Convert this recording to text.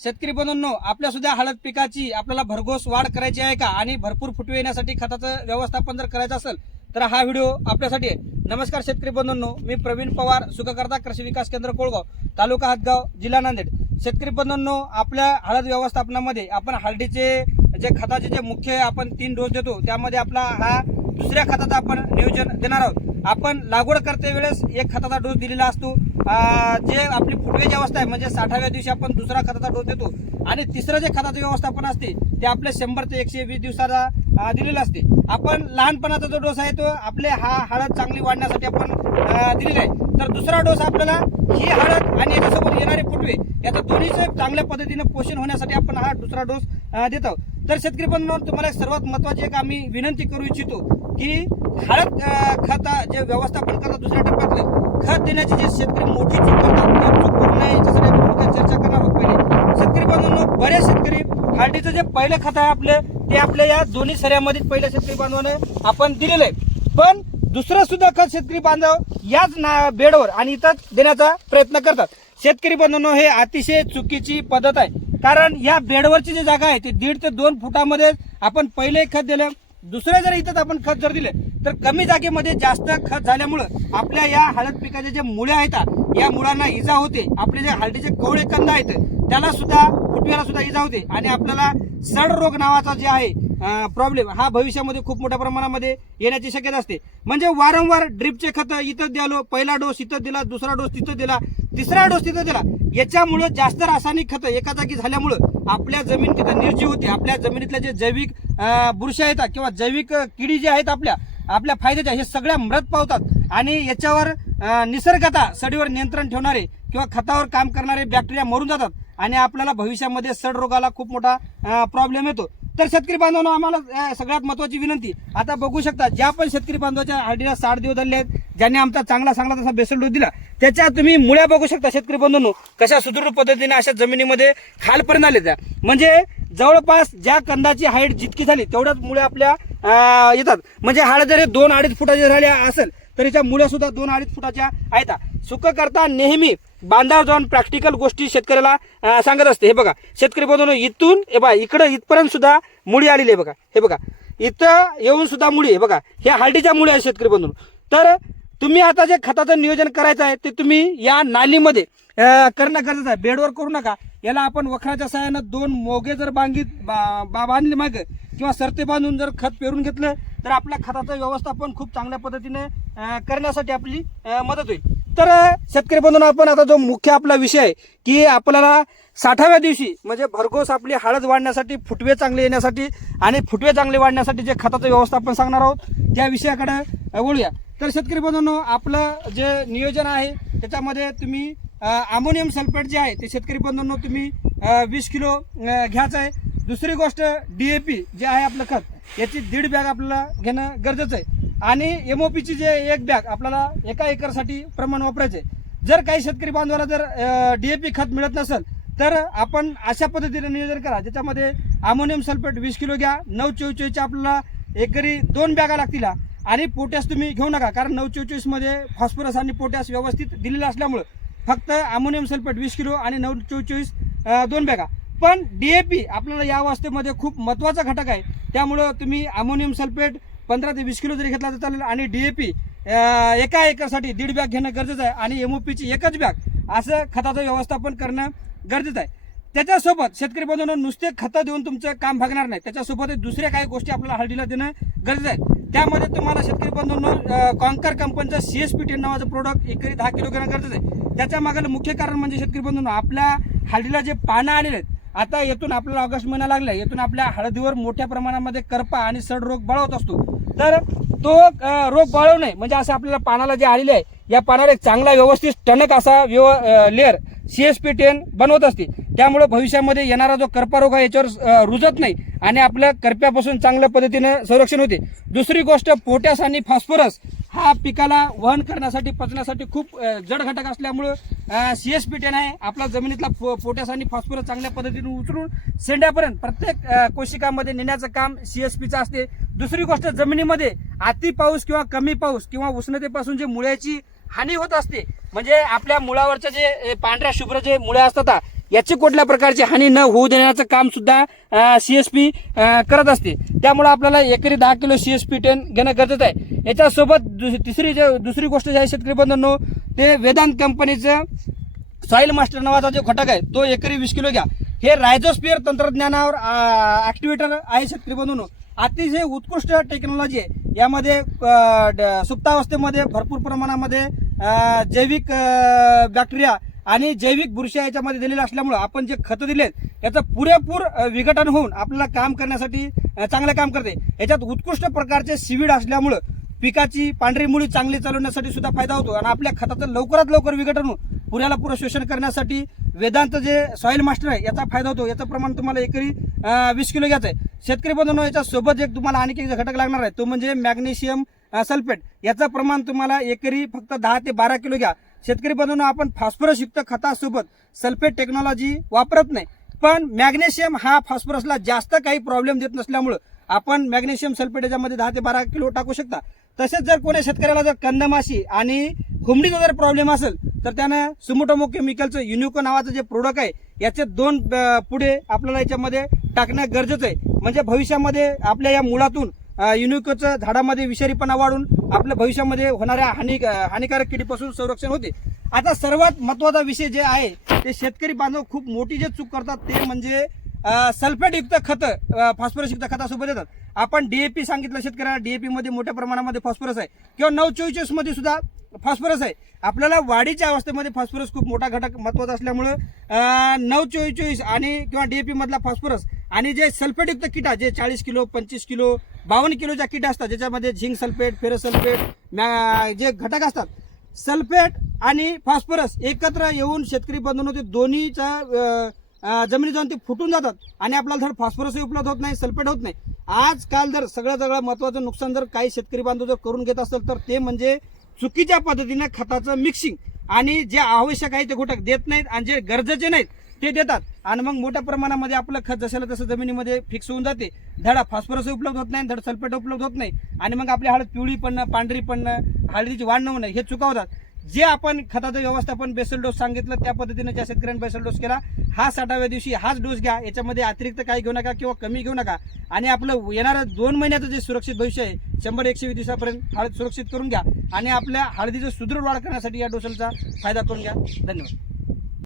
शेतकरी बंधूंनो, आपल्या सुद्धा हळद पिकाची आपल्याला भरघोस वाढ करायची आहे का आणि भरपूर फुटवे येण्यासाठी खताचं व्यवस्थापन जर करायचं असेल तर हा व्हिडिओ आपल्यासाठी आहे. नमस्कार शेतकरी बंधूंनो, मी प्रवीण पवार, सुखकर्ता कृषी विकास केंद्र कोळगाव, तालुका हदगाव, जिल्हा नांदेड. शेतकरी बंधूंनो, आपल्या हळद व्यवस्थापनामध्ये आपण हळदीचे जे खताचे जे मुख्य आपण 3 डोस देतो, त्यामध्ये आपला हा दुसऱ्या खताचा आपण नियोजन देणार आहोत. आपण लागवड करते वेळेस एक खताचा डोस दिलेला असतो. जे आपली फुटवेची अवस्था आहे म्हणजे 60व्या दिवशी आपण दुसरा खताचा डोस देतो आणि तिसरं जे खताचं व्यवस्थापन असते ते आपले 100 ते 120 दिवसाचा दिलेला असते. आपण लहानपणाचा जो डोस आहे तो आपले हळद चांगली वाढण्यासाठी आपण दिलेला आहे. तर दुसरा डोस आपल्याला ही हळद आणि याच्यासोबत येणारे फुटवे याचं दोन्हीचं चांगल्या पद्धतीने पोषण होण्यासाठी आपण हा दुसरा डोस देत आहोत. तर शेतकरी बंधूंनो, तुम्हाला सर्वात महत्त्वाची एक आम्ही विनंती करू इच्छितो की हळद खत जे व्यवस्थापन करतात दुसऱ्या टप्प्यातले खत देण्याची जे शेतकरी मोठी चूक करतात त्या चूक करू नये याच्यासाठी आम्ही थोडक्यात चर्चा करणार आहोत. पहिले शेतकरी बंधूंनो, बरेच शेतकरी हळदीचं जे पहिलं खत आहे आपले ते आपल्या या दोन्ही सऱ्यामध्ये पहिल्या शेतकरी बांधवाने आपण दिलेलं आहे, पण दुसरं सुद्धा खत शेतकरी बांधव याच बेडवर आणि इथं देण्याचा प्रयत्न करतात. शेतकरी बंधूंनो, हे अतिशय चुकीची पद्धत आहे. कारण या बेडवरची जी जागा आहे ते 1.5 ते 2 फुटामध्ये आपण पहिले खत दिलं, दुसरे जर इथं आपण खत जर दिले तर कमी जागेमध्ये जास्त खत झाल्यामुळं आपल्या या हळद पिकाचे जे मुळे आहेत या मुळांना इजा होते. आपले जे हळदीचे कवळे कंद आहेत त्याला सुद्धा फुटव्याला सुद्धा इजा होते आणि आपल्याला सड रोग नावाचा जे आहे प्रॉब्लेम हा भविष्यामध्ये खूप मोठ्या प्रमाणामध्ये येण्याची शक्यता असते. म्हणजे वारंवार ड्रिपचे खत इथं द्यालो, पहिला डोस इथं दिला, दुसरा डोस तिथं दिला, तिसरा डोस तिथं दिला, याच्यामुळे जास्त रासायनिक खत एका जागी झाल्यामुळं आपल्या जमीन तिथं निर्जीव होते. आपल्या जमिनीतल्या जे जैविक बुरशी आहेत किंवा जैविक किडी जे आहेत आपल्या फायद्याच्या हे सगळ्या मृत पावतात आणि याच्यावर निसर्गतः सडीवर नियंत्रण ठेवणारे किंवा खतावर काम करणारे बॅक्टेरिया मरून जातात आणि आपल्याला भविष्यामध्ये सड रोगाला खूप मोठा प्रॉब्लेम येतो. तर शेतकरी बांधवांनो, आम्हाला सगळ्यात महत्वाची विनंती, आता बघू शकता ज्या पण शेतकरी बांधवाच्या हळदीला 60 दिवस झाले आहेत, ज्यांनी आमचा चांगला तसा बेसल डोस दिला त्याच्या तुम्ही मुळ्या बघू शकता शेतकरी बंधूंनो, कशा सुदृढ पद्धतीने अशा जमिनीमध्ये खालपर्यंत आले त्या. म्हणजे जवळपास ज्या कंदाची हाईट जितकी झाली तेवढ्याच मुळे आपल्या येतात. म्हणजे हळद जरी 2-2.5 फुटाच्या झाल्या असेल तर याच्या मुळ्या सुद्धा 2-2.5 फुटाच्या आहेत. सुख करता नेहमी बांधावर जाऊन प्रॅक्टिकल गोष्टी शेतकऱ्याला सांगत असते. हे बघा शेतकरी बंधूंनो, इथून इकडं इथपर्यंत सुद्धा मुळी आलेली आहे बघा. हे बघा इथं येऊन सुद्धा मुळी आहे बघा. ह्या हळदीच्या मुळी आहेत शेतकरी बंधूंनो. तर तुम्ही आता जे खताचं नियोजन करायचं आहे ते तुम्ही या नालीमध्ये करणं गरजेचं आहे. बेडवर करू नका. याला आपण वखराच्या सहाय्यानं 2 मोगे जर बांधले मागे किंवा सरते बांधून जर खत पेरून घेतलं तर आपल्या खताचं व्यवस्थापन खूप चांगल्या पद्धतीने करण्यासाठी आपली मदत होईल. तर शेतकरी बंधूंनो, आपण आता जो मुख्य आपला विषय आहे की आपल्याला 60व्या दिवशी म्हणजे भरघोस आपली हळद वाढण्यासाठी, फुटवे चांगले येण्यासाठी आणि फुटवे चांगले वाढण्यासाठी जे खताचं व्यवस्थापन सांगणार आहोत त्या विषयाकडे वळूया. तर शेतकरी बंधूंनो, आपलं जे नियोजन आहे त्याच्यामध्ये तुम्ही अमोनियम सल्फेट जे आहे ते शेतकरी बंधूंनो तुम्ही 20 किलो घ्यायचं आहे. दुसरी गोष्ट DAP जे आहे आपलं खत याची 1.5 बॅग आपल्याला घेणं गरजेचं आहे आणि MOPची जे 1 बॅग आपल्याला एका एकरसाठी प्रमाण वापरायचे. जर काही शेतकरी बांधवाला जर DAP खत मिळत नसेल तर आपण अशा पद्धतीने नियोजन करा ज्याच्यामध्ये अमोनियम सल्फेट 20 किलो घ्या. 9-44 आपल्याला एकरी 2 बॅगा लागतील आणि पोटॅश तुम्ही घेऊ नका, कारण 9-44 मध्ये फॉस्फरस आणि पोटॅश व्यवस्थित दिलेलं असल्यामुळं फक्त अमोनियम सल्फेट 20 किलो आणि 9-44 2 बॅगा. पण DAP आपल्याला या अवस्थेमध्ये खूप महत्त्वाचा घटक आहे, त्यामुळं तुम्ही अमोनियम सल्फेट 15 ते 20 किलो जरी घेतला तर चालेल आणि DAP एका एकरसाठी 1.5 बॅग घेणं गरजेचं आहे आणि MOPची 1च बॅग असं खताचं व्यवस्थापन करणं गरजेचं आहे. त्याच्यासोबत शेतकरी बंधूंनो, नुसते खतं देऊन तुमचं काम भागणार नाही, त्याच्यासोबत दुसऱ्या काही गोष्टी आपल्याला हळदीला देणं गरजेचं आहे. त्यामध्ये तुम्हाला शेतकरी बंधूंनो कॉन्कर कंपनीचं CSP10 नावाचं प्रोडक्ट एकरी 10 किलो घेणं गरजेचं आहे. त्याच्या मागलं मुख्य कारण म्हणजे शेतकरी बंधूंनो, आपल्या हळदीला जे पानं आलेले आहेत, आता येथून आपल्याला ऑगस्ट महिना लागला, येथून आपल्या हळदीवर मोठ्या प्रमाणामध्ये करपा आणि सड रोग बळवत असतो. तर तो रोग बळवू नये म्हणजे असं आपल्याला पानाला जे आलेले आहे या पानाला एक चांगला व्यवस्थित टणक असा लेअर CSP10 बनवत असते. त्यामुळे भविष्यामध्ये येणारा जो करपा रोग आहे याच्यावर रुजत नाही आणि आपल्या करप्यापासून चांगल्या पद्धतीने संरक्षण होते. दुसरी गोष्ट, पोटॅश आणि फॉस्फरस हा पिकाला वहन करण्यासाठी, पचण्यासाठी खूप जड घटक असल्यामुळं CSP10 आहे आपला जमिनीतला पोटॅश आणि फॉस्फरस चांगल्या पद्धतीने उचलून शेंड्यापर्यंत प्रत्येक कोशिकामध्ये नेण्याचं काम CSPचं असते. दुसरी गोष्ट, जमिनीमध्ये अति पाऊस किंवा कमी पाऊस किंवा उष्णतेपासून जे मुळ्याची हानी होत असते, म्हणजे आपल्या मुळावरच्या जे पांढऱ्या शुभ्र जे मुळे असतात याची कुठल्या प्रकारची हानी न होऊ देण्याचं काम सुद्धा CSP करत असते. त्यामुळे आपल्याला एकरी 10 किलो CSP 10 घेणं गरजेचं आहे. याच्यासोबत दुसरी गोष्ट जी आहे शेतकरी बंधूंनो, ते वेदांत कंपनीचं सॉइल मास्टर नावाचा जो घटक आहे तो एकरी 20 किलो घ्या. हे रायझोस्पियर तंत्रज्ञानावर ऍक्टिव्हेटर आहे शेतकरी बंधूंनो. अतिशय उत्कृष्ट टेक्नॉलॉजी आहे. यामध्ये सुप्तावस्थेमध्ये भरपूर प्रमाणामध्ये जैविक बॅक्टेरिया आणि जैविक बुरशी याच्यामध्ये दिलेल्या असल्यामुळं आपण जे खतं दिलेत याचं पुरेपूर विघटन होऊन आपल्याला काम करण्यासाठी चांगलं काम करते. याच्यात उत्कृष्ट प्रकारचे सीवीड असल्यामुळं पिकाची पांढरी मुळी चांगली चालवण्यासाठी सुद्धा फायदा होतो आणि आपल्या खताचं लवकरात लवकर विघटन होऊन पुऱ्याला पुरं शोषण करण्यासाठी वेदांत जे सॉइल मास्टर आहे याचा फायदा होतो. याचं प्रमाण तुम्हाला एकरी 20 किलो घ्यायचं आहे. शेतकरी बंधूंनो, याच्यासोबत एक तुम्हाला आणखी एक घटक लागणार आहे, तो म्हणजे मॅग्नेशियम सल्फेट. याचं प्रमाण तुम्हाला एकरी फक्त 10 ते 12 किलो घ्या. शेतकरी बंधूंनो, आपण फॉस्फरस युक्त खतासोबत सल्फेट टेक्नॉलॉजी वापरत नाही, पण मॅग्नेशियम हा फॉस्फरसला जास्त काही प्रॉब्लेम देत नसल्यामुळं आपण मॅग्नेशियम सल्फेट याच्यामध्ये 10 ते 12 किलो टाकू शकता. तसेच जर कोणी शेतकऱ्याला जर कंदमाशी आणि खुंबडीचा जर प्रॉब्लेम असेल तर त्यानं सुमोटोमो केमिकलचं युनिको नावाचं जे प्रोडक्ट आहे याचे 2 पुढे आपल्याला याच्यामध्ये टाकणं गरजेचं आहे. म्हणजे भविष्यामध्ये आपल्या या मुळातून युनिकोचं झाडामध्ये विषारीपणा वाढून आपल्या भविष्यामध्ये होणाऱ्या हानिकारक किडीपासून संरक्षण होते. आता सर्वात महत्वाचा विषय जे आहे ते शेतकरी बांधव खूप मोठी जे चूक करतात ते म्हणजे सल्फेट युक्त खतं फॉस्फरस युक्त खतासोबत येतात. आपण DAP सांगितलं शेतकऱ्याला, DAP मध्ये मोठ्या प्रमाणामध्ये फॉस्फरस आहे किंवा 944 मध्ये सुद्धा फॉस्फरस आहे. आपल्याला वाढीच्या अवस्थेमध्ये फॉस्फरस खूप मोठा घटक महत्वाचा असल्यामुळं 944 आणि किंवा DAP मधला फॉस्फरस आणि जे सल्फेट युक्त किटा जे 40 किलो 25 किलो 52 किलोच्या किटा असतात ज्याच्यामध्ये झिंक सल्फेट, फेरस सल्फेट जे घटक असतात, सल्फेट आणि फॉस्फरस एकत्र येऊन शेतकरी बंधूंनो ते दोन्हीच्या जमिनीत जाऊन ते फुटून जातात आणि आपल्याला धड फॉस्फरसही उपलब्ध होत नाही, सल्फेट होत नाही. आजकाल जर सगळं महत्वाचं नुकसान जर काही शेतकरी बांधव जर करून घेत असेल तर ते म्हणजे चुकीच्या पद्धतीने खताचं मिक्सिंग आणि जे आवश्यक आहे ते घटक देत नाहीत आणि जे गरजेचे नाहीत ते देतात आणि मग मोठ्या प्रमाणामध्ये आपलं खत जशाला तसं जमिनीमध्ये फिक्स होऊन जाते. धड फॉस्फरस उपलब्ध होत नाही, धड सल्फेट उपलब्ध होत नाही आणि मग आपली हळद पिवळी पडणं, पांढरी पडणं, हळदीची वाढ न होणं हे चुका होतात. जे आपण खताचं व्यवस्थापन बेसल डोस सांगितलं त्या पद्धतीने ज्या शेतकऱ्यांनी बेसल डोस केला हा 60व्या दिवशी हाच डोस घ्या. याच्यामध्ये अतिरिक्त काही घेऊ नका किंवा कमी घेऊ नका आणि आपलं येणारं 2 महिन्याचं जे सुरक्षित भविष्य आहे 100-120 दिवसापर्यंत हळद सुरक्षित करून घ्या आणि आपल्या हळदीचं सुदृढ वाढ करण्यासाठी या डोसलचा फायदा करून घ्या. धन्यवाद.